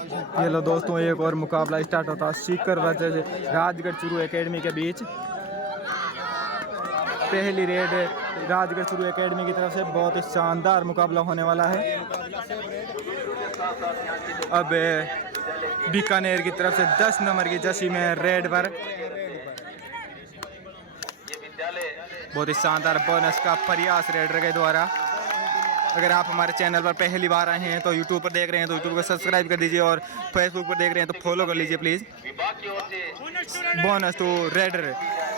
ये लो दोस्तों, एक और मुकाबला स्टार्ट होता है सीकर वर्सेस राजगढ़ चुरू एकेडमी के बीच। पहली रेड राजगढ़ चुरू एकेडमी की तरफ से बहुत ही शानदार मुकाबला होने वाला है। अब बीकानेर की तरफ से 10 नंबर की जर्सी में रेड पर बहुत ही शानदार बोनस का प्रयास रेडर के द्वारा। अगर आप हमारे चैनल पर पहली बार आए हैं तो यूट्यूब पर देख रहे हैं तो यूट्यूब को सब्सक्राइब कर दीजिए और फेसबुक पर देख रहे हैं तो फॉलो कर लीजिए प्लीज़। बोनस तो रेडर,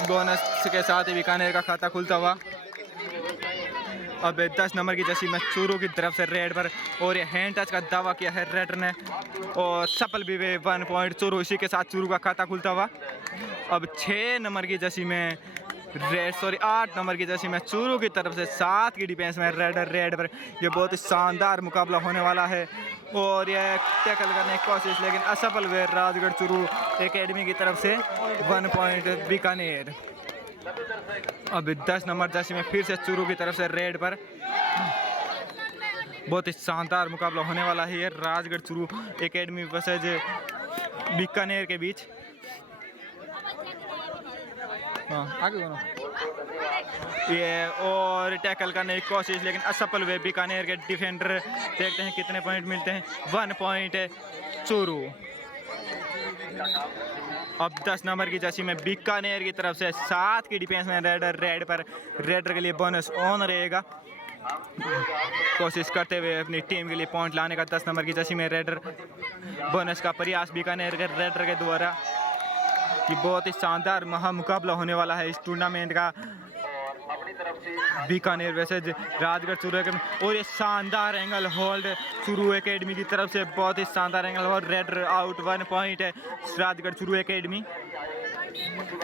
बोनस के साथ ही बीकानेर का खाता खुलता हुआ। अब 10 नंबर की जर्सी में चूरू की तरफ से रेड पर और ये हैंड टच का दावा किया है रेडर ने और सफल भी वे 1 पॉइंट चूरू, इसी के साथ चूरू का खाता खुलता हुआ। अब 6 नंबर की जर्सी में 8 नंबर की जर्सी में चूरू की तरफ से 7 की डिफेंस में रेड पर ये बहुत ही शानदार मुकाबला होने वाला है। और ये टैकल करने की कोशिश लेकिन असफल हुए राजगढ़ चूरू एकेडमी की तरफ से 1 पॉइंट बीकानेर। अब 10 नंबर जर्सी में फिर से चूरू की तरफ से रेड पर बहुत ही शानदार मुकाबला होने वाला है ये राजगढ़ चूरू एकेडमी वर्सेज बीकानेर के बीच। आगे ये और टैकल करने की कोशिश लेकिन असफल हुए बीकानेर के डिफेंडर। देखते हैं कितने पॉइंट मिलते हैं। 1 पॉइंट चूरू। अब 10 नंबर की जर्सी में बीकानेर की तरफ से 7 की डिफेंस में रेड पर रेडर के लिए बोनस ऑन रहेगा। कोशिश करते हुए अपनी टीम के लिए पॉइंट लाने का 10 नंबर की जर्सी में रेडर बोनस का प्रयास बीकानेर के रेडर के द्वारा। कि बहुत ही शानदार मुकाबला होने वाला है इस टूर्नामेंट का बीकानेर वैसेज राजगढ़ चूरू एकेडमी। और ये शानदार एंगल होल्ड चूरू एकेडमी की तरफ से, बहुत ही शानदार angle hold. Raider out 1 point है राजगढ़ चूरू एकेडमी।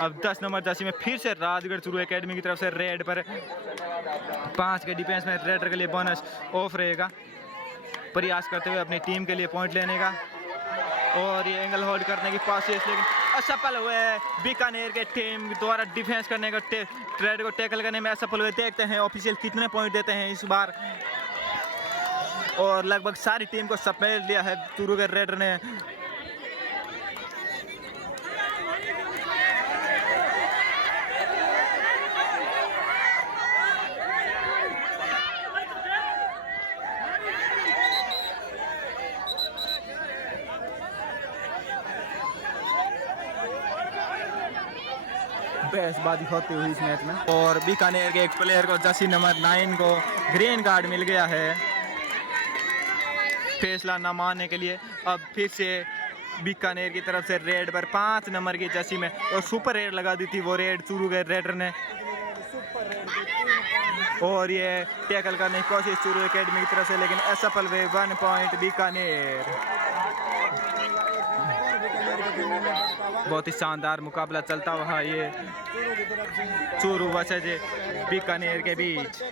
अब 10 नंबर जर्सी में फिर से राजगढ़ चूरू एकेडमी की तरफ से रेड पर 5 के डिफेंस में रेडर के लिए बोनस ऑफ रहेगा। प्रयास करते हुए अपनी टीम के लिए पॉइंट लेने का और ये एंगल होल्ड करने की कोशिश लेकिन असफल हुए। बीकानेर के टीम द्वारा डिफेंस करने का रेड को टैकल करने में असफल हुए। देखते हैं ऑफिशियल कितने पॉइंट देते हैं इस बार। और लगभग सारी टीम को समेट लिया है चूरू के रेडर ने। बहसबाजी होती हुई इस मैच में और बीकानेर के एक प्लेयर को जर्सी नंबर 9 को ग्रीन कार्ड मिल गया है फैसला न मानने के लिए। अब फिर से बीकानेर की तरफ से रेड पर 5 नंबर की जर्सी में और सुपर रेड लगा दी थी वो रेड चूरू के रेडर ने। और ये टैकल करने की कोशिश चूरू एकेडमी की तरफ से लेकिन असफल हुए। 1 पॉइंट बीकानेर। बहुत ही शानदार मुकाबला चलता हुआ ये चूरू वर्सेज बीकानेर के बीच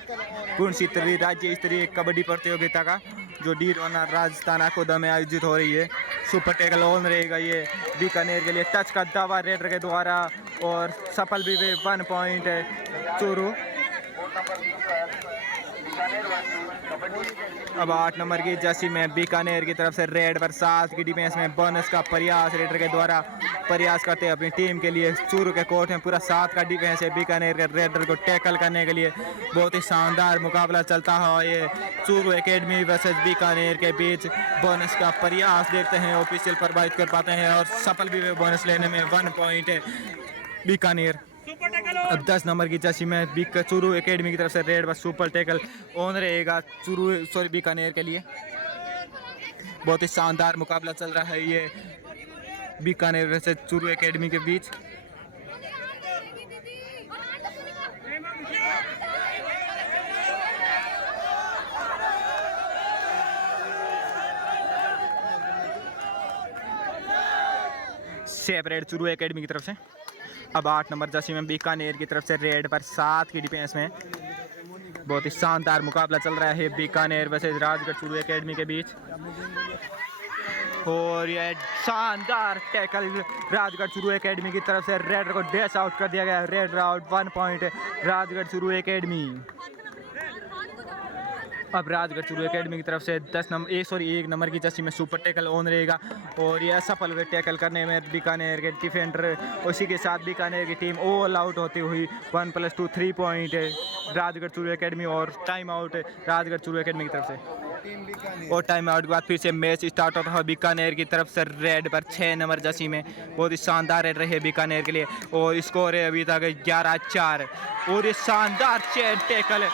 पूर्ण राज्य स्तरीय कबड्डी प्रतियोगिता का जो डीरवाना राजस्थान आकोदा में आयोजित हो रही है। सुपर टैकल ऑन रहेगा ये बीकानेर के लिए। टच का दावा रेडर के द्वारा और सफल भी वे। 1 पॉइंट है चूरू। अब 8 नंबर की जर्सी में बीकानेर की तरफ से रेड पर 7 की डिफेंस में बोनस का प्रयास रेडर के द्वारा प्रयास करते हैं अपनी टीम के लिए। चूरू के कोर्ट में पूरा 7 का डिफेंस है बीकानेर के रेडर को टैकल करने के लिए। बहुत ही शानदार मुकाबला चलता है ये चूरू एकेडमी वर्सेस बीकानेर के बीच। बोनस का प्रयास देखते हैं ऑफिशियल प्रभावित कर पाते हैं और सफल भी बोनस लेने में। 1 पॉइंट है बीकानेर। अब 10 नंबर की जर्सी में चूरू एकेडमी की तरफ से रेड पर सुपर टैकल ऑन रहेगा बीकानेर के लिए। बहुत ही शानदार मुकाबला चल रहा है ये बीकानेर से चूरू एकेडमी के बीच। सेपरेट चूरू एकेडमी की तरफ से। अब 8 नंबर जर्सी में बीकानेर की तरफ से रेड पर 7 की डिफेंस में बहुत ही शानदार मुकाबला चल रहा है बीकानेर वर्सेस राजगढ़ चूरू एकेडमी के बीच। और ये शानदार टैकल राजगढ़ चूरू एकेडमी की तरफ से रेड को डैश आउट कर दिया गया है। Red out 1 point Rajgarh Churu academy. अब राजगढ़ चूरू एकेडमी की तरफ से 1 नंबर की जर्सी में सुपर टैकल ऑन रहेगा और ये असफल हुए टैकल करने में बीकानेर के डिफेंडर। उसी के साथ बीकानेर की टीम ऑल आउट होती हुई 1+2 3 पॉइंट राजगढ़ चूरू एकेडमी और time out Rajgarh Churu academy की तरफ से। और टाइम आउट के बाद फिर से मैच स्टार्ट होता है बीकानेर की तरफ से रेड पर 6 नंबर जर्सी में। बहुत ही शानदार रेड रहे बीकानेर के लिए और स्कोर है अभी तक 11-4 और ये शानदार chain tackle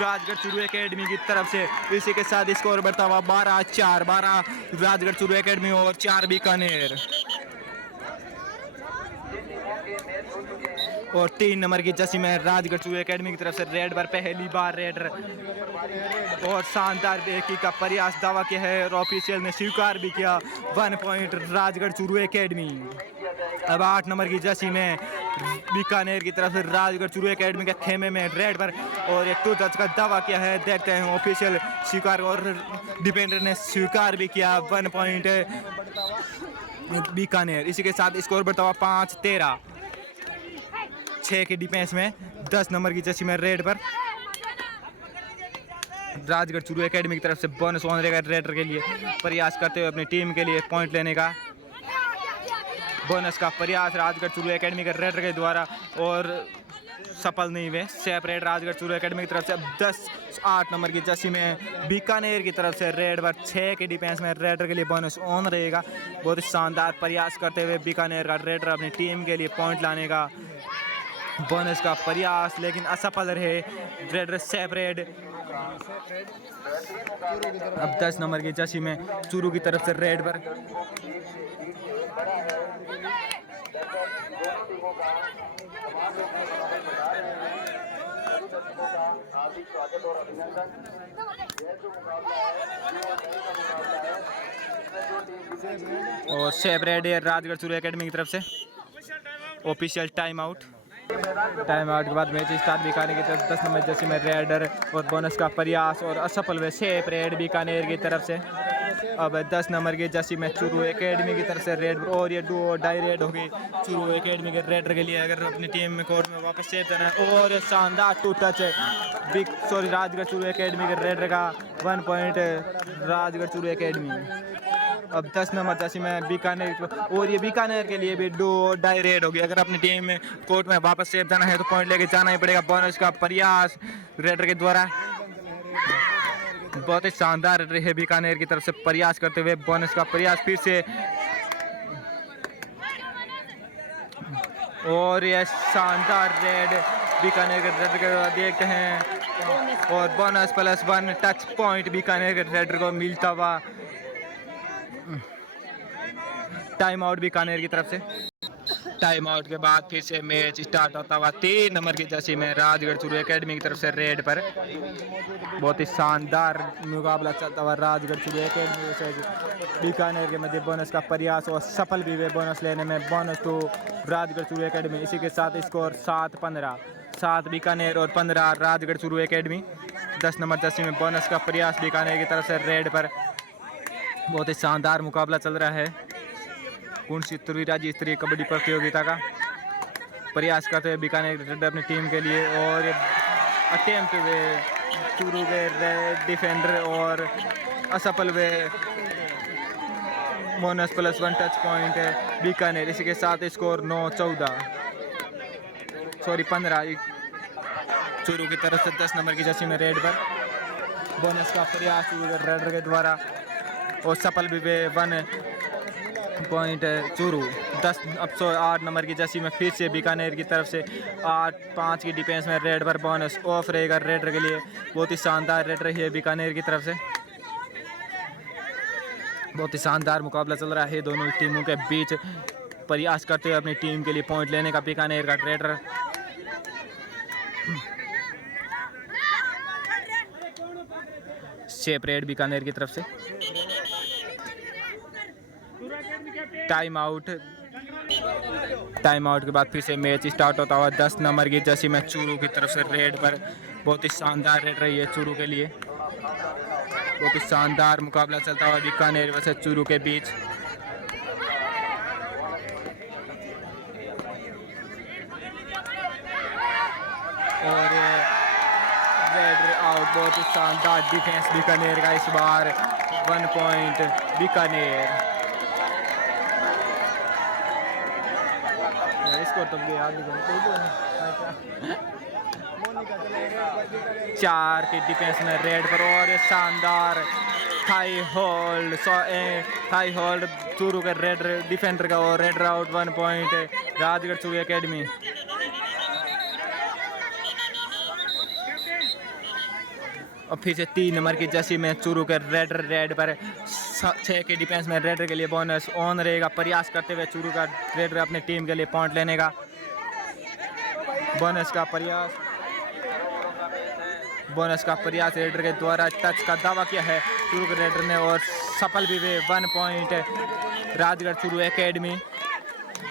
Rajgarh Churu academy की तरफ से। इसी के साथ स्कोर बढ़ता हुआ 12-4 12 राजगढ़ चूरू एकेडमी और 4 बीकानेर। और 3 नंबर की जर्सी में राजगढ़ चूरू एकेडमी की तरफ से रेड पर पहली बार रेड और शानदार बेकी का प्रयास दावा किया है और ऑफिशियल ने स्वीकार भी किया। 1 पॉइंट राजगढ़ चूरू एकेडमी। अब 8 नंबर की जर्सी में बीकानेर की तरफ से राजगढ़ चूरू एकेडमी के खेमे में रेड पर और एक 2 टच का दावा किया है। देखते हैं ऑफिशियल स्वीकार और डिफेंडर ने स्वीकार भी किया। 1 पॉइंट बीकानेर। इसी के साथ स्कोर बढ़ता हुआ 5-13 6 के डिफेंस में 10 नंबर की जर्सी में रेड पर राजगढ़ चूरू एकेडमी की तरफ से बोनस ऑन रहेगा रेडर के लिए प्रयास करते हुए अपनी टीम के लिए पॉइंट लेने का। बोनस का प्रयास राजगढ़ चूरू एकेडमी के रेडर के द्वारा और सफल नहीं हुए। सेपरेट राजगढ़ चूरू एकेडमी की तरफ से 8 नंबर की जर्सी में बीकानेर की तरफ से रेड पर 6 के डिफेंस में रेडर के लिए बोनस ऑन रहेगा। बहुत ही शानदार प्रयास करते हुए बीकानेर का रेडर अपनी टीम के लिए पॉइंट लाने का बोनस का प्रयास लेकिन असफल रहे रेडर सेपरेट। अब 10 नंबर की जर्सी में चूरू की तरफ से रेड पर और सेपरेट राजगढ़ चूरू एकेडमी की तरफ से ऑफिशियल टाइम आउट के बाद मैच स्टार्ट बीकानेर की तरफ 10 नंबर जर्सी में रेडर और बोनस का प्रयास और असफल हुए सेपरेट बीकानेर की तरफ से। अब 10 नंबर की जर्सी में चूरू एकेडमी की तरफ से रेड और ये 2 डाई रेड होगी चूरू एकेडमी के रेडर के लिए अगर अपनी टीम में कोर्ट में वापस सेव देना है। और शानदार 2 टच राजगढ़ चूरू एकेडमी के रेडर का 1 पॉइंट राजगढ़ चूरू एकेडमी। अब 10 नंबर जर्सी में बीकानेर और ये बीकानेर के लिए भी 2 डाई रेड होगी। अगर अपनी टीम में कोर्ट में वापस सेव जाना है तो पॉइंट लेके जाना ही पड़ेगा। बोनस का प्रयास रेडर के द्वारा बहुत ही शानदार रहे बीकानेर की तरफ से प्रयास करते हुए बोनस का प्रयास फिर से और यह शानदार रेड बीकानेर के रेडर के देखते हैं और बोनस +1 टच पॉइंट बीकानेर के रेडर को मिलता हुआ। टाइम आउट बीकानेर की तरफ से। टाइम आउट के बाद फिर से मैच स्टार्ट होता हुआ 3 नंबर की जर्सी में राजगढ़ चूरू एकेडमी की तरफ से रेड पर बहुत ही शानदार मुकाबला चलता हुआ राजगढ़ चूरू एकेडमी से बीकानेर के मध्य बोनस का प्रयास और सफल भी हुए बोनस लेने में। बोनस तो राजगढ़ चूरू एकेडमी। इसी के साथ स्कोर 7-15 7 बीकानेर और 15 Rajgarh Churu academy. 10 number Jersey में बोनस का प्रयास बीकानेर की तरफ से रेड पर बहुत ही शानदार मुकाबला चल रहा है। 69वीं राज्य स्तरीय कबड्डी प्रतियोगिता का प्रयास करते हुए बीकानेर रेडर अपनी टीम के लिए और अटेम्प्ट हुए चूरू के डिफेंडर और असफल हुए बोनस +1 टच पॉइंट है बीकानेर। इसी के साथ स्कोर 15 चूरू की तरफ से 10 नंबर की जर्सी में रेड पर बोनस का प्रयास चूरू के रेडर के द्वारा और सफल भी हुए 1 पॉइंट चूरू। 8 नंबर की जर्सी में फिर से बीकानेर की तरफ से 8-5 की डिफेंस में रेड पर बोनस ऑफ रहेगा रेडर के लिए। बहुत ही शानदार रेड रही है बीकानेर की तरफ से। बहुत ही शानदार मुकाबला चल रहा है दोनों टीमों के बीच प्रयास करते हुए अपनी टीम के लिए पॉइंट लेने का बीकानेर का रेडर। सेपरेट बीकानेर की तरफ से। टाइम आउट के बाद फिर से मैच स्टार्ट होता हुआ 10 नंबर की जर्सी में चूरू की तरफ से रेड पर बहुत ही शानदार रेड रही है चूरू के लिए। बहुत ही शानदार मुकाबला चलता हुआ बीकानेर वर्सेस चूरू के बीच। और रेड आउट। बहुत ही शानदार डिफेंस बीकानेर का इस बार। 1 पॉइंट बीकानेर। इसको तो चार की डिफेंस में रेड पर और शानदार थाई होल्ड चूरू के रेड डिफेंडर का और red out. 1 point Rajgarh Churu academy. और फिर से 3 नंबर की जर्सी में चूरू के रेड पर 6 के डिफेंस में रेड के लिए बोनस ऑन रहेगा। प्रयास करते हुए चूरू का रेड अपने टीम के लिए पॉइंट लेने का बोनस का प्रयास रेडर के द्वारा टच का दावा किया है चूरू के रेडर ने और सफल भी हुए। 1 पॉइंट राजगढ़ चूरू एकेडमी।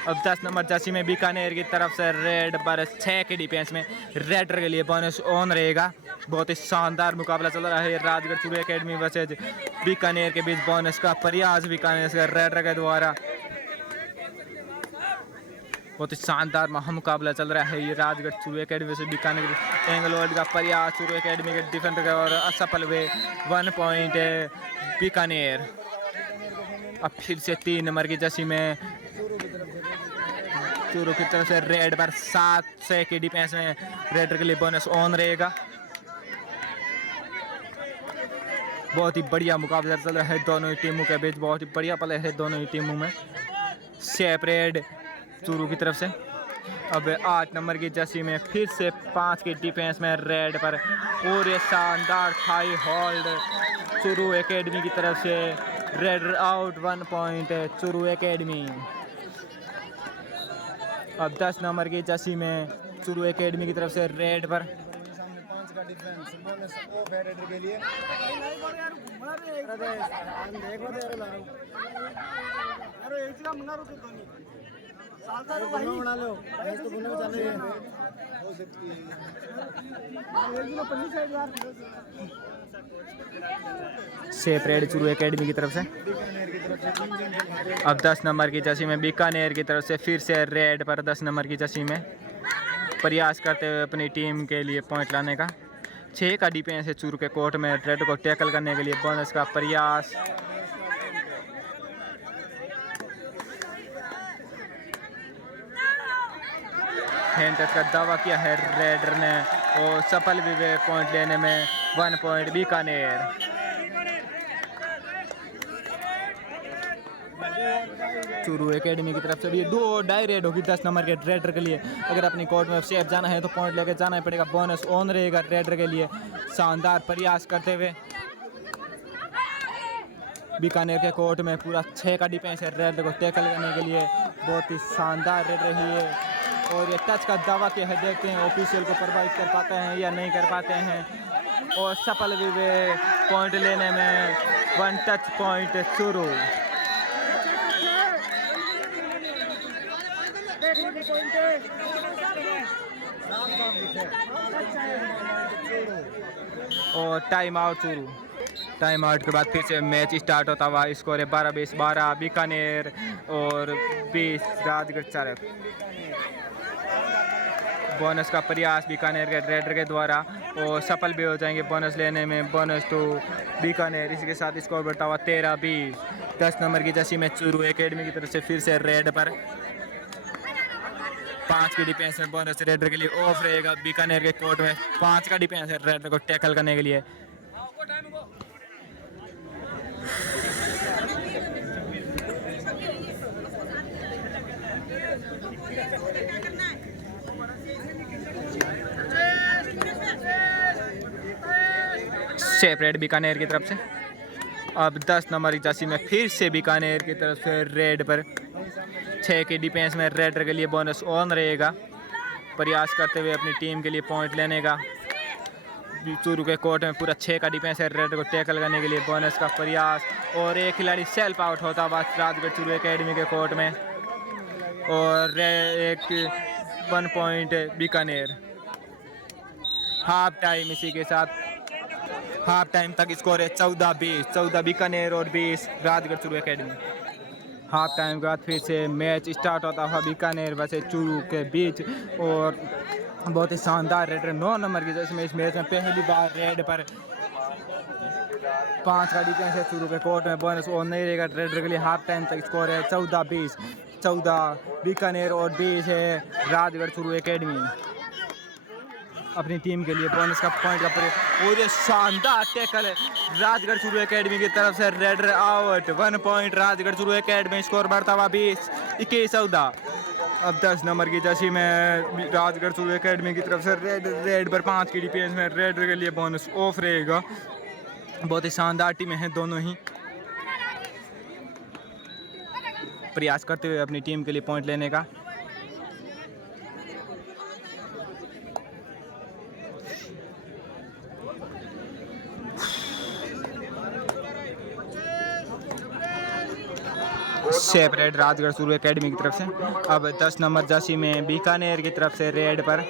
अब 10 नंबर जर्सी में बीकानेर की तरफ से रेड पर 6 के डिफेंस में रेडर के लिए बोनस ऑन रहेगा। बहुत ही शानदार मुकाबला चल रहा है राजगढ़ चूरू एकेडमी वर्सेज बीकानेर के बीच। बोनस का प्रयास बीकानेर के रेडर के द्वारा। बहुत ही शानदार मुकाबला चल रहा है ये राजगढ़ चूरू एकेडमी से बीकानेर। एंगलोड का प्रयास चूरू एकेडमी के डिफेंडर का और असफल हुए। 1 पॉइंट बीकानेर। अब फिर से 3 नंबर की जर्सी में चूरू की तरफ से रेड पर 7 के डिफेंस में रेडर के लिए बोनस ऑन रहेगा। बहुत ही बढ़िया मुकाबला चल रहा है दोनों ही टीमों के बीच। बहुत ही बढ़िया प्ले है दोनों ही टीमों में। सेपरेट चूरू की तरफ से। अब 8 नंबर की जर्सी में फिर से 5 के डिफेंस में रेड पर और ये शानदार थाई होल्ड चूरू एकेडमी की तरफ से। Red out. 1 point Churu academy. अब 10 नंबर की जर्सी में चूरू एकेडमी की तरफ से रेड पर डिफेंस बोनस ऑफ है रेडर के लिए। बना लो तो बुना चल रही है हो सकती है। सेपरेट चूरू एकेडमी की तरफ से। अब 10 नंबर की जर्सी में बीकानेर की तरफ से फिर से रेड पर 10 नंबर की जर्सी में प्रयास करते हुए अपनी टीम के लिए पॉइंट लाने का। 6 का डिफेंस है चूरू के कोर्ट में रेड को टैकल करने के लिए। बोनस का प्रयास। हैंड टच का दावा किया है रेडर ने और सफल भी हुए पॉइंट लेने में। 1 पॉइंट बीकानेर। चूरू एकेडमी की तरफ से भी 2 रेड होगी 10 नंबर के रेडर के लिए। अगर अपनी कोर्ट में सेफ जाना है तो पॉइंट लेकर जाना पड़ेगा। बोनस ऑन रहेगा रेडर के लिए। शानदार प्रयास करते हुए बीकानेर के कोर्ट में पूरा 6 का डिफेंस है रेडर को टैकल करने के लिए। बहुत ही शानदार रेड रही है और ये टच का दावा किया है। देखते हैं ऑफिशियल को प्रभावित कर पाते हैं या नहीं कर पाते हैं। और सफल भी वे पॉइंट लेने में। 1 टच पॉइंट चूरू। और time out Churu. Time out के बाद फिर से मैच स्टार्ट होता हुआ। स्कोर है 12-20। 12 बीकानेर और 20 राजगढ़ चारक। बोनस का प्रयास बीकानेर के रेडर के द्वारा और सफल भी हो जाएंगे बोनस लेने में। Bonus to Bikaner. इसी के साथ स्कोर बढ़ता हुआ 13-20। 10 नंबर की जर्सी में चूरू एकेडमी की तरफ से फिर से रेड पर 5 के डिफेंस में बोनस रेडर के लिए ऑफ रहेगा। बीकानेर के कोर्ट में 5 का डिफेंस है रेडर को टैकल करने के लिए। सेपरेट बीकानेर की तरफ से। अब 10 नंबर की जर्सी में फिर से बीकानेर की तरफ से रेड पर 6 के डिफेंस में रेडर के लिए बोनस ऑन रहेगा। प्रयास करते हुए अपनी टीम के लिए पॉइंट लेने का। चूरू के कोर्ट में पूरा 6 का डिफेंस है रेडर को टैकल करने के लिए। बोनस का प्रयास और एक खिलाड़ी सेल्फ आउट होता हुआ राजगढ़ चूरू एकेडमी के कोर्ट में। और एक 1 पॉइंट बीकानेर। Half time. इसी के साथ हाफ टाइम तक स्कोर है 14-20। 14 बीकानेर और 20 Rajgarh Churu academy. Half time के बाद फिर से मैच स्टार्ट होता हुआ बीकानेर वैसे चूरू के बीच। और बहुत ही शानदार रेडर 9 नंबर की जर्सी में इस मैच में पहली बार रेड पर 5 का डिफेंस है शुरू के कोर्ट में। बोनस और नहीं रहेगा रेडर के लिए। हाफ टाइम तक स्कोर है 14-20। 14 बीकानेर और 20 है राजगढ़ शुरू एकेडमी अपनी टीम के लिए। बोनस का पॉइंट का प्रयोग और ये शानदार टैकल है राजगढ़ शुरू एकेडमी की तरफ से। Raider out. 1 पॉइंट राजगढ़ शुरू एकेडमी। स्कोर बढ़ता हुआ 20-21-14। अब 10 नंबर की जर्सी में राजगढ़ शुरू एकेडमी की तरफ से रेड पर 5 की डिफेंस में रेडर के लिए बोनस ऑफ रहेगा। बहुत ही शानदार टीमें हैं दोनों ही। प्रयास करते हुए अपनी टीम के लिए पॉइंट लेने का। शेप रेड राजगढ़ शुरू एकेडमी की तरफ से। अब 10 नंबर जर्सी में बीकानेर की तरफ से रेड पर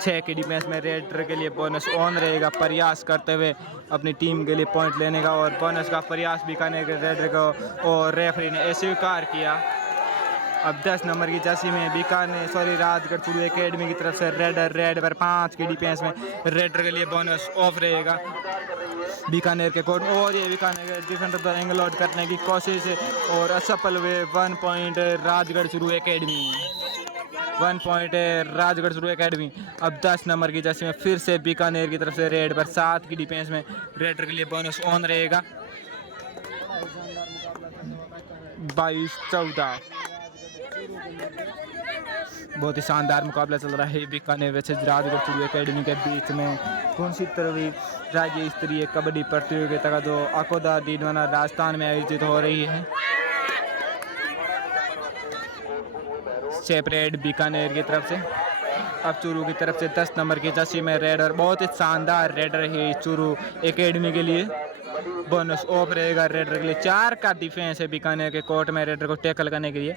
6 की डिफेंस में रेडर के लिए बोनस ऑन रहेगा। प्रयास करते हुए अपनी टीम के लिए पॉइंट लेने का और बोनस का प्रयास बीकानेर के रेडर को और रेफरी ने अस्वीकार किया। अब 10 नंबर की जर्सी में राजगढ़ शुरू एकेडमी की तरफ से रेडर रेड पर 5 की डिफेंस में रेडर के लिए बोनस ऑफ रहेगा बीकानेर के कोर्ट। और ये बीकानेर के डिफेंडर द्वारा एंगल आउट करने की कोशिश और असफल हुए। 1 पॉइंट राजगढ़ शुरू एकेडमी। 1 पॉइंट राजगढ़ शुरू एकेडमी। अब 10 नंबर की जर्सी में फिर से बीकानेर की तरफ से रेड पर 7 की डिफेंस में रेडर के लिए बोनस ऑन रहेगा। 22-14। बहुत ही शानदार मुकाबला चल रहा है बीकानेर वर्सेस राजगढ़ शुरू एकेडमी के बीच में। 69वीं राज्य स्तरीय कबड्डी प्रतियोगिता का जो अकोदा दीनवाना राजस्थान में आयोजित हो रही है। सेपरेट बीकानेर की तरफ से। अब चूरू की तरफ से 10 नंबर की जर्सी में रेडर। बहुत ही शानदार रेडर है चूरू एकेडमी के लिए। बोनस ऑफ रहेगा रेडर के लिए। 4 का डिफेंस है बीकानेर के कोर्ट में रेडर को टैकल करने के लिए,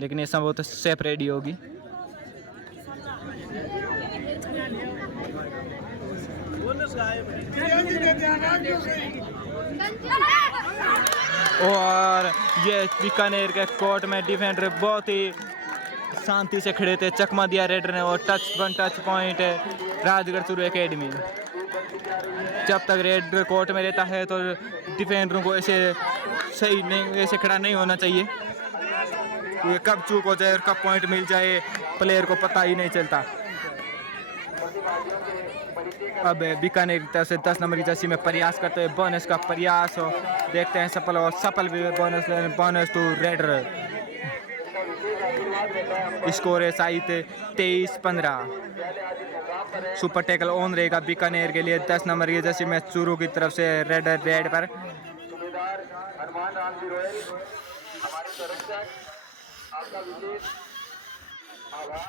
लेकिन ये संभवतः सेफ रेडी होगी। और ये बीकानेर के कोर्ट में डिफेंडर बहुत ही शांति से खड़े थे। चकमा दिया रेडर ने और वन टच पॉइंट है राजगढ़ शुरू एकेडमी। जब तक रेडर कोर्ट में रहता है तो डिफेंडरों को ऐसे सही नहीं, ऐसे खड़ा नहीं होना चाहिए। ये कब चूक हो जाए और कब पॉइंट मिल जाए प्लेयर को पता ही नहीं चलता। अब बीकानेर की तरफ से 10 नंबर की जर्सी में प्रयास करते हुए बोनस का प्रयास हो, देखते हैं सफल और सफल भी बोनस टू रेडर। स्कोर है साइट 23-15। सुपर टैकल ऑन रहेगा बीकानेर के लिए। 10 नंबर की जर्सी में चूरू की तरफ से रेडर रेड पर। आपका विशेष आभार।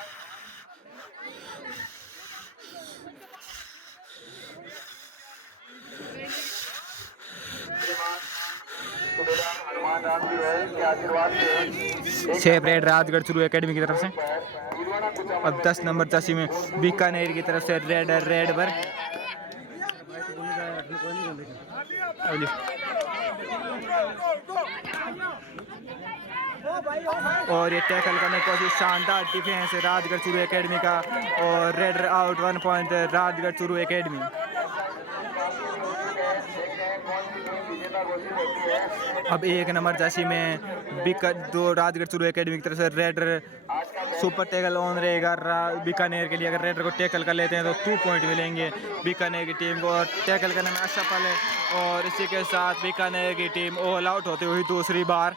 सेपरेट राजगढ़ शुरू एकेडमी की तरफ से। अब 10 नंबर जर्सी में बीकानेर की तरफ से रेडर रेड पर। और ये टैकल करने की कोशिश। शानदार डिफेंस है राजगढ़ चूरू एकेडमी का और raider out. 1 point Rajgarh Churu academy. अब 1 नंबर जर्सी में राजगढ़ चूरू एकेडमी की तरफ से रेडर। सुपर टैकल ऑन रहेगा बीकानेर के लिए। अगर रेडर को टैकल कर लेते हैं तो 2 पॉइंट मिलेंगे बीकानेर की टीम को। और टैकल करने में असफल है और इसी के साथ बीकानेर की टीम ऑल आउट होती हुई दूसरी बार।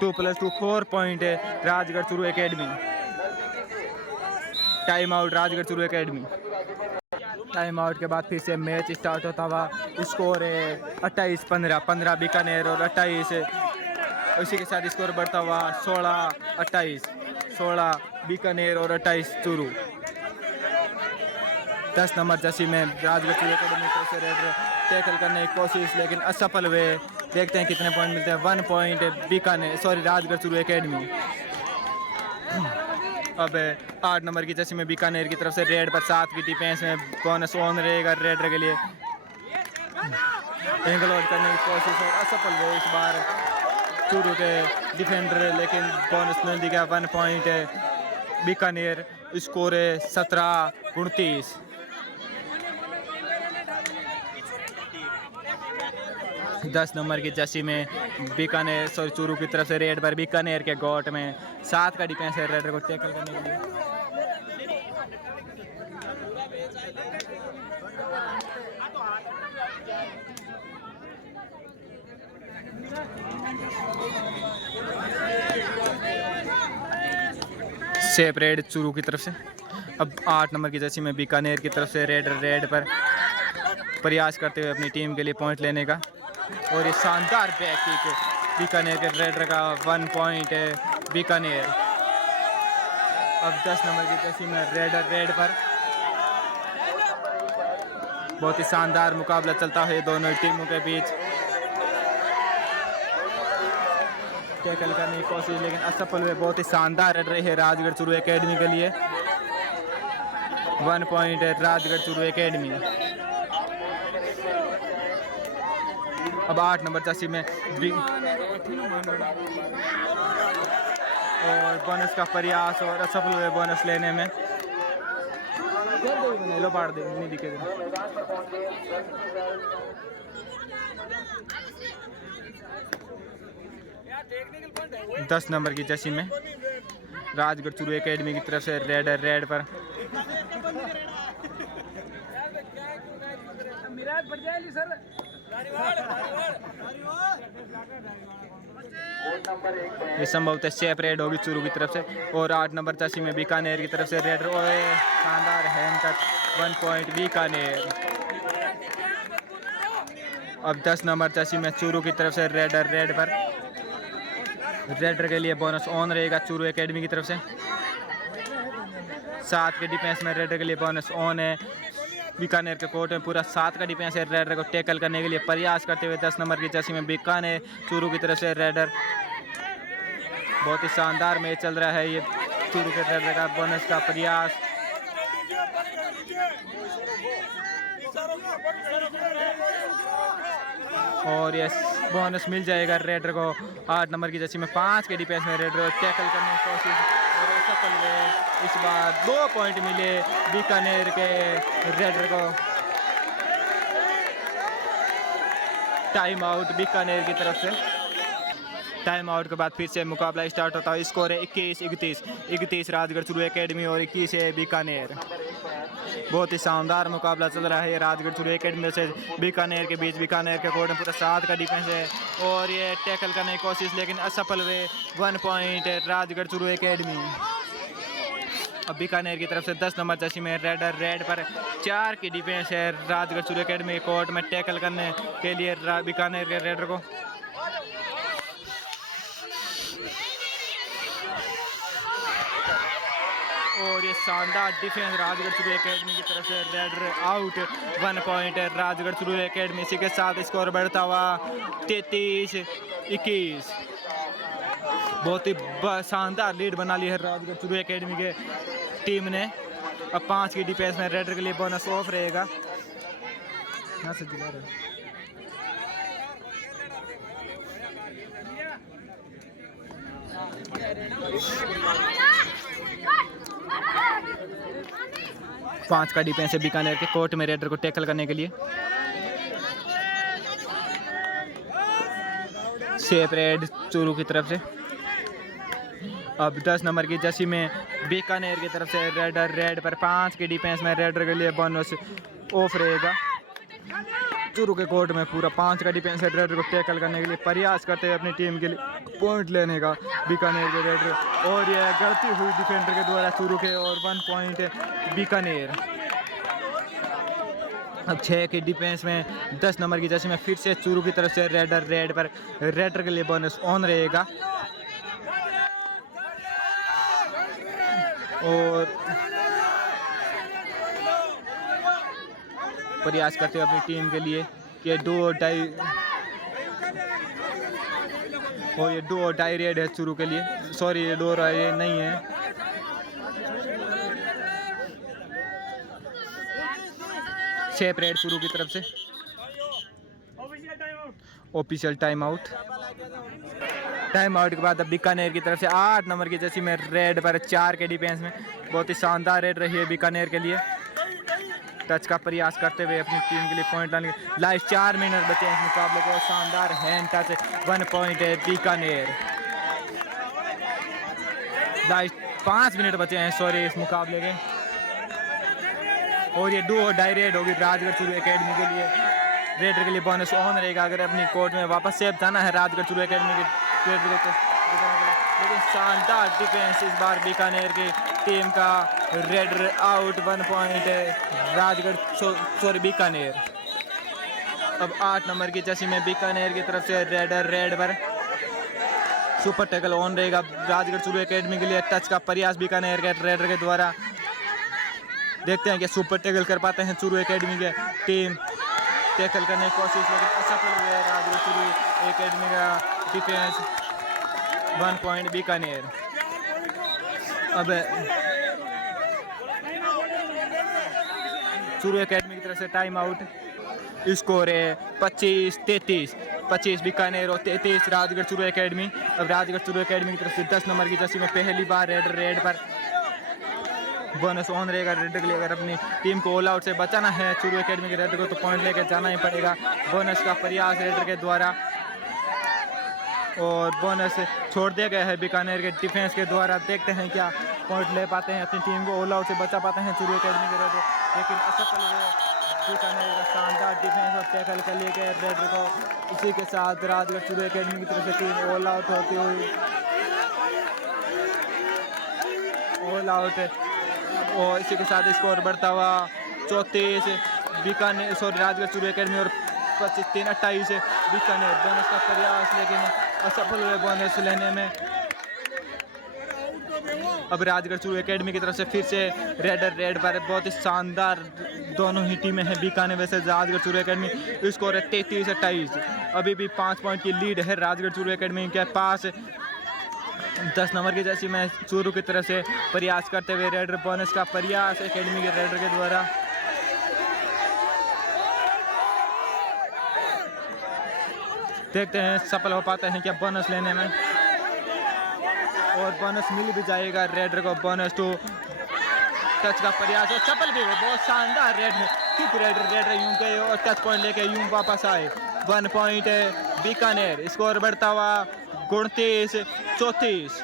2+2 4 पॉइंट है Rajgarh Churu academy. Time out Rajgarh Churu academy. Time out के बाद फिर से मैच स्टार्ट होता हुआ। स्कोर है 28-15। 15 बीकानेर और 28, इसी के साथ स्कोर बढ़ता हुआ 16-28। 16 बीकानेर और 28 चूरू। 10 नंबर जर्सी में राजगढ़ चूरू एकेडमी की तरफ से रेडर टैकल करने की कोशिश, लेकिन असफल हुए। देखते हैं कितने पॉइंट मिलते हैं। 1 पॉइंट राजगढ़ चूरू एकेडमी। अब 8 नंबर की जर्सी में बीकानेर की तरफ से रेड पर 7 की डिफेंस में बोनस ऑन रहेगा रेडर के लिए। एंगल आउट करने की कोशिश और असफल हुए इस बार चूरू के डिफेंडर, लेकिन बोनस नहीं दिया। 1 पॉइंट बीकानेर। स्कोर है 17-29। दस नंबर की जर्सी में बीकानेर चूरू की तरफ से रेड पर बीकानेर के गोट में 7 का डिफेंस है रेडर को टैकल करने के लिए। सेफ रेड चूरू की तरफ से। अब 8 नंबर की जर्सी में बीकानेर की तरफ से रेड पर प्रयास करते हुए अपनी टीम के लिए पॉइंट लेने का। और ये शानदार बैक किक बीकानेर के रेडर का 1 पॉइंट है बीकानेर। अब 10 नंबर की जर्सी में रेड पर बहुत ही शानदार मुकाबला चलता है दोनों टीमों के बीच। टैकल करने की कोशिश लेकिन असफल हुए। बहुत ही शानदार रन रही है राजगढ़ चूरू एकेडमी के लिए। 1 पॉइंट है राजगढ़ चूरू एकेडमी। अब 8 नंबर जर्सी में और बोनस का प्रयास और असफल हुए बोनस लेने में। लो पाड़ दे नहीं दिखे। 10 नंबर की जर्सी में राजगढ़ चूरू एकेडमी की तरफ से रेड पर ये संभवतः सेफ रेड होगी चूरू की तरफ से। और 8 नंबर जर्सी में बीकानेर की तरफ से रेड शानदार हैंड टच 1 पॉइंट बीकानेर। अब 10 नंबर जर्सी में चूरू की तरफ से रेड पर रेडर के लिए बोनस ऑन रहेगा चूरू एकेडमी की तरफ से। 7 के डिफेंस में रेडर के लिए बोनस ऑन है। बीकानेर के कोर्ट में पूरा 7 का डिफेंस है रेडर को टैकल करने के लिए प्रयास करते हुए 10 नंबर की जर्सी में बीकानेर चूरू की तरफ से रेडर। बहुत ही शानदार मैच चल रहा है ये चूरू के रेडर का बोनस का प्रयास। और ये बोनस मिल जाएगा रेडर को। 8 नंबर की जर्सी में 5 के डिफेंस में रेडर टैकल करने की कोशिश और सफल हुए। इस बार 2 पॉइंट मिले बीकानेर के रेडर को। टाइम आउट बीकानेर की तरफ से। टाइम आउट के बाद फिर से मुकाबला स्टार्ट होता है। स्कोर है 21-31 राजगढ़ चूरू एकेडमी और 21 है बीकानेर। बहुत ही शानदार मुकाबला चल रहा है राजगढ़ चूरू एकेडमी से बीकानेर के बीच। बीकानेर के कोर्ट में पूरा 7 का डिफेंस है और ये टैकल करने की कोशिश लेकिन असफल हुए। 1 पॉइंट राजगढ़ चूरू एकेडमी। अब बीकानेर की तरफ से 10 नंबर जर्सी में रेड पर 4 की डिफेंस है राजगढ़ चूरू एकेडमी कोर्ट में टैकल करने के लिए बीकानेर के रेडर को। और ये शानदार डिफेंस राजगढ़ चूरू एकेडमी की तरफ से रेडर आउट। 1 पॉइंट है राजगढ़ चूरू एकेडमी। इसी के साथ स्कोर बढ़ता हुआ 33-21। बहुत ही शानदार लीड बना ली है राजगढ़ चूरू एकेडमी के टीम ने। अब 5 की डिफेंस में रेडर के लिए बोनस ऑफ रहेगा। यहाँ से दिला रहे 5 का डिफेंस है बीकानेर के कोर्ट में रेडर को टैकल करने के लिए। सेफ रेड चूरू की तरफ से। अब 10 नंबर की जर्सी में बीकानेर की तरफ से रेड पर 5 के डिफेंस में रेडर के लिए बोनस ऑफ रहेगा। चूरू के कोर्ट में पूरा 5 का डिफेंस है रेडर को टैकल करने के लिए प्रयास करते हुए अपनी टीम के लिए पॉइंट लेने का बीकानेर के रेडर। और यह गलती हुई डिफेंडर के द्वारा चूरू के और 1 पॉइंट बीकानेर। अब 6 के डिफेंस में 10 नंबर की जर्सी में फिर से चूरू की तरफ से रेड पर रेडर के लिए बोनस ऑन रहेगा। और प्रयास करते हुए अपनी टीम के लिए ये 2 और डाई रेड है चूरू के लिए। सॉरी ये 2 ये नहीं है। सेफ रेड चूरू की तरफ से। Official time out. Time out के बाद अब बीकानेर की तरफ से 8 नंबर की जर्सी में रेड पर 4 के डिफेंस में बहुत ही शानदार रेड रही है बीकानेर के लिए। टच का प्रयास करते हुए अपनी टीम के लिए पॉइंट लाने के लास्ट 4 मिनट बचे हैं इस मुकाबले को। शानदार हैंड टच 1 पॉइंट है बीकानेर। लास्ट 5 मिनट बचे हैं सॉरी इस मुकाबले के। और ये डू और डाई रेड होगी राजगढ़ चूरू एकेडमी के लिए। रेडर के लिए बोनस ऑन रहेगा अगर अपनी कोर्ट में वापस सेफ जाना है राजगढ़ चूरू एकेडमी के रेडर को। लेकिन शानदार डिफेंस इस बार बीकानेर की टीम का। रेडर आउट 1 पॉइंट है राजगढ़ बीकानेर। अब 8 नंबर की जर्सी में बीकानेर की तरफ से रेडर रेड पर सुपर टैकल ऑन रहेगा राजगढ़ चूरू एकेडमी के लिए। टच का प्रयास बीकानेर के रेडर के द्वारा। देखते हैं कि सुपर टैकल कर पाते हैं चूरू एकेडमी के टीम। टैकल करने की कोशिश लेकिन असफल हुए राजगढ़ चूरू एकेडमी का डिफेंस। 1 पॉइंट बीकानेर। अब चूरू एकेडमी की तरफ से टाइम आउट। स्कोर है 25-33। 25 बीकानेर और 33 राजगढ़ चूरू एकेडमी। अब राजगढ़ चूरू एकेडमी की तरफ से 10 नंबर की जर्सी में पहली बार रेड पर बोनस ऑन रहेगा रेडर के लिए। अगर अपनी टीम को ऑल आउट से बचाना है चूरू एकेडमी के रेडर को तो पॉइंट लेकर जाना ही पड़ेगा। बोनस का प्रयास रेडर के द्वारा और बोनस छोड़ दिया गया है बीकानेर के डिफेंस के द्वारा। देखते हैं क्या पॉइंट ले पाते हैं अपनी टीम को ऑल आउट से बचा पाते हैं चूरू एकेडमी के रेडर। लेकिन असफल हुए बीकानेर का शानदार डिफेंस और टैकल कर लिए गए रेडर को। इसी के साथ राजगढ़ चूरू एकेडमी की तरफ से टीम ऑल आउट होती हुई ऑल आउट। और इसी के साथ स्कोर बढ़ता हुआ 34 बीकानेर राजगढ़ चूरू एकेडमी और 25-3-28 बीकानेर। बोनस का प्रयास लेकिन असफल हुए बोनस लेने में। अब राजगढ़ चूरू एकेडमी की तरफ से फिर से रेड पर बहुत ही शानदार दोनों ही टीमें हैं बीकानेर वैसे राजगढ़ चूरू एकेडमी। स्कोर है 33-28। अभी भी 5 पॉइंट की लीड है राजगढ़ चूरू एकेडमी के पास। 10 नंबर की जर्सी में चूरू की तरफ से प्रयास करते हुए रेडर बोनस का प्रयास एकेडमी के रेडर के द्वारा। देखते हैं सफल हो पाते हैं क्या बोनस लेने में। और बोनस मिल भी जाएगा रेडर को। बोनस टू टच का प्रयास और सफल भी हो। बहुत शानदार रेडर यूं गए और टच पॉइंट लेके यूं वापस आए। 1 पॉइंट है बीकानेर। स्कोर बढ़ता हुआ 29-34।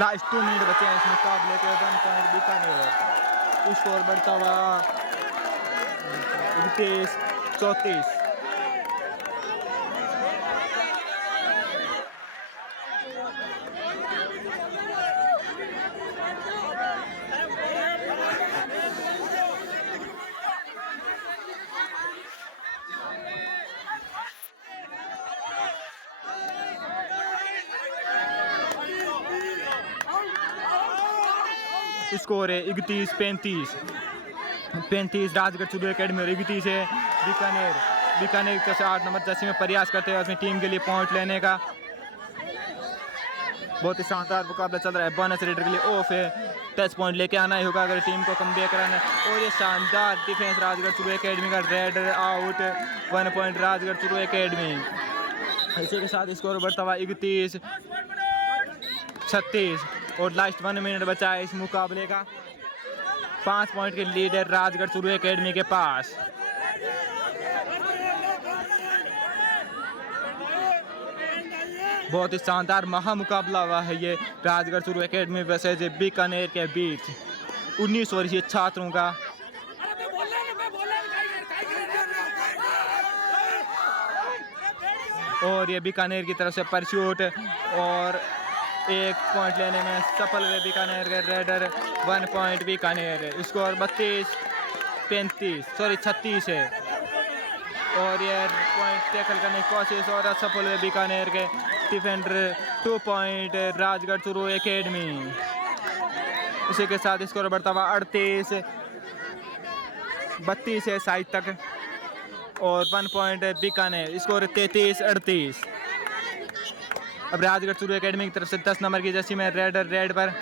लास्ट 2 मिनट बचे हैं इस मुकाबले के। 1 पॉइंट बीकानेर। स्कोर बढ़ता हुआ 29-34। स्कोर है 31-35 राजगढ़ चूरू एकेडमी और 31 है बीकानेर की 8 नंबर जर्सी में प्रयास करते हैं अपनी टीम के लिए पॉइंट लेने का। बहुत ही शानदार मुकाबला चल रहा है। बोनस रेडर के लिए ऑफ है। टच पॉइंट लेके आना ही होगा अगर टीम को कमबैक कराना है। और ये शानदार डिफेंस राजगढ़ चूरू एकेडमी का। Raider out 1 point Rajgarh Churu academy. इसी के साथ स्कोर बढ़ता हुआ 31-36 और लास्ट 1 मिनट बचा है इस मुकाबले का। 5 पॉइंट की लीड है राजगढ़ चूरू एकेडमी के पास। बहुत ही शानदार महामुकाबला हुआ है ये राजगढ़ चूरू एकेडमी वर्सेस बीकानेर के बीच 19 वर्षीय छात्रों का। और ये बीकानेर की तरफ से परस्यूट और 1 पॉइंट लेने में सफल हुए बीकानेर के रेडर। 1 पॉइंट बीकानेर। स्कोर 36 है। और ये पॉइंट टैकल करने की कोशिश और असफल हुए बीकानेर के defender. 2 point Rajgarh Churu academy. इसी के साथ स्कोर बढ़ता हुआ 38-32 है साइड तक और 1 पॉइंट बीकानेर, स्कोर 33-38। अब राजगढ़ चूरू एकेडमी की तरफ से 10 नंबर की जर्सी में रेड पर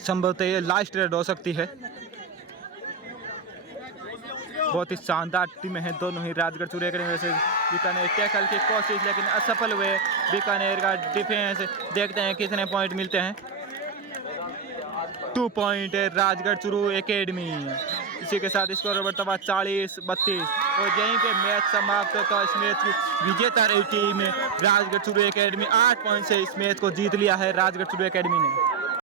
संभवतः ये लास्ट रेड हो सकती है। बहुत ही शानदार टीमें हैं दोनों ही। राजगढ़ चूरू एकेडमी से बीकानेर टैकल की कोशिश लेकिन असफल हुए। बीकानेर का डिफेंस, देखते हैं कितने पॉइंट मिलते हैं। 2 पॉइंट है राजगढ़ चूरू एकेडमी। इसी के साथ स्कोर बढ़ता हुआ 40-32 और यहीं पे मैच समाप्त होता है। इस मैच की विजेता रही team Rajgarh Churu academy. 8 point से इस मैच को जीत लिया है राजगढ़ चूरू एकेडमी ने।